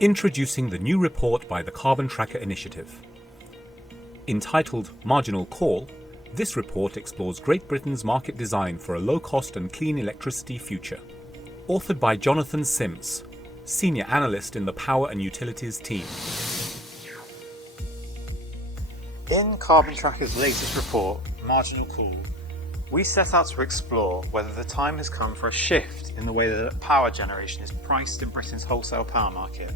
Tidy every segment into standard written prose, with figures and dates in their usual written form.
Introducing the new report by the Carbon Tracker Initiative. Entitled Marginal Call, this report explores Great Britain's market design for a low-cost and clean electricity future. Authored by Jonathan Sims, Senior Analyst in the Power and Utilities team. In Carbon Tracker's latest report, Marginal Call, we set out to explore whether the time has come for a shift in the way that power generation is priced in Britain's wholesale power market,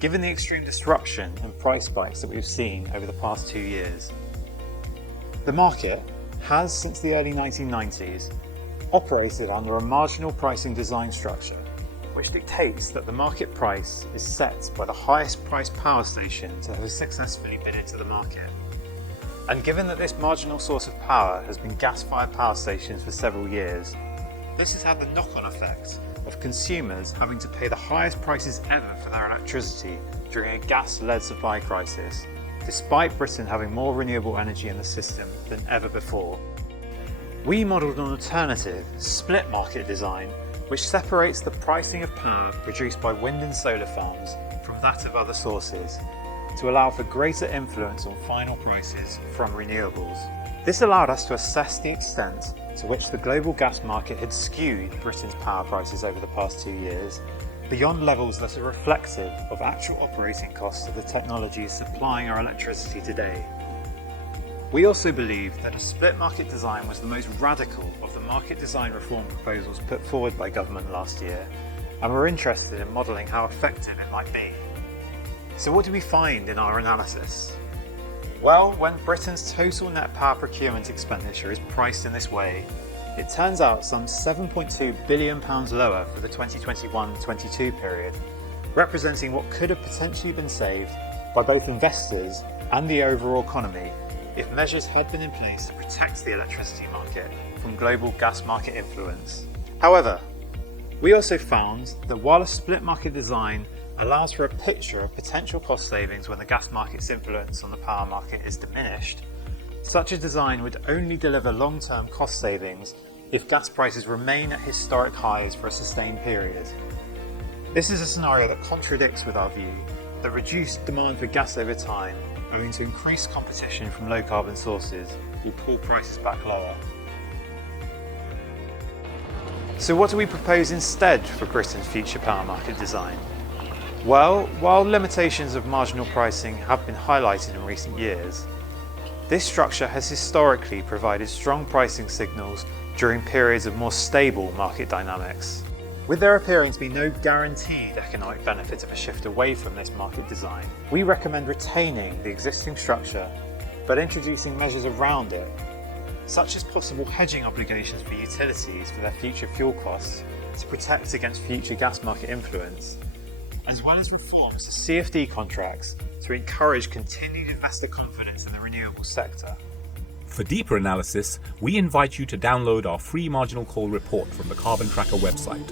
given the extreme disruption and price spikes that we've seen over the past 2 years. The market has, since the early 1990s, operated under a marginal pricing design structure, which dictates that the market price is set by the highest priced power stations that have successfully bid into the market. And given that this marginal source of power has been gas-fired power stations for several years, this has had the knock-on effect of consumers having to pay the highest prices ever for their electricity during a gas-led supply crisis, despite Britain having more renewable energy in the system than ever before. We modelled an alternative, split market design, which separates the pricing of power produced by wind and solar farms from that of other sources, to allow for greater influence on final prices from renewables. This allowed us to assess the extent to which the global gas market had skewed Britain's power prices over the past 2 years, beyond levels that are reflective of actual operating costs of the technologies supplying our electricity today. We also believe that a split market design was the most radical of the market design reform proposals put forward by government last year, and we're interested in modelling how effective it might be. So what do we find in our analysis? Well, when Britain's total net power procurement expenditure is priced in this way, it turns out some £7.2 billion lower for the 2021-22 period, representing what could have potentially been saved by both investors and the overall economy if measures had been in place to protect the electricity market from global gas market influence. However, we also found that while a split market design allows for a picture of potential cost savings when the gas market's influence on the power market is diminished, such a design would only deliver long-term cost savings if gas prices remain at historic highs for a sustained period. This is a scenario that contradicts with our view that reduced demand for gas over time, owing to increased competition from low-carbon sources, will pull prices back lower. So what do we propose instead for Britain's future power market design? Well, while limitations of marginal pricing have been highlighted in recent years, this structure has historically provided strong pricing signals during periods of more stable market dynamics. With there appearing to be no guaranteed economic benefit of a shift away from this market design, we recommend retaining the existing structure but introducing measures around it, such as possible hedging obligations for utilities for their future fuel costs to protect against future gas market influence, as well as reforms to CFD contracts to encourage continued investor confidence in the renewable sector. For deeper analysis, we invite you to download our free Marginal Call report from the Carbon Tracker website.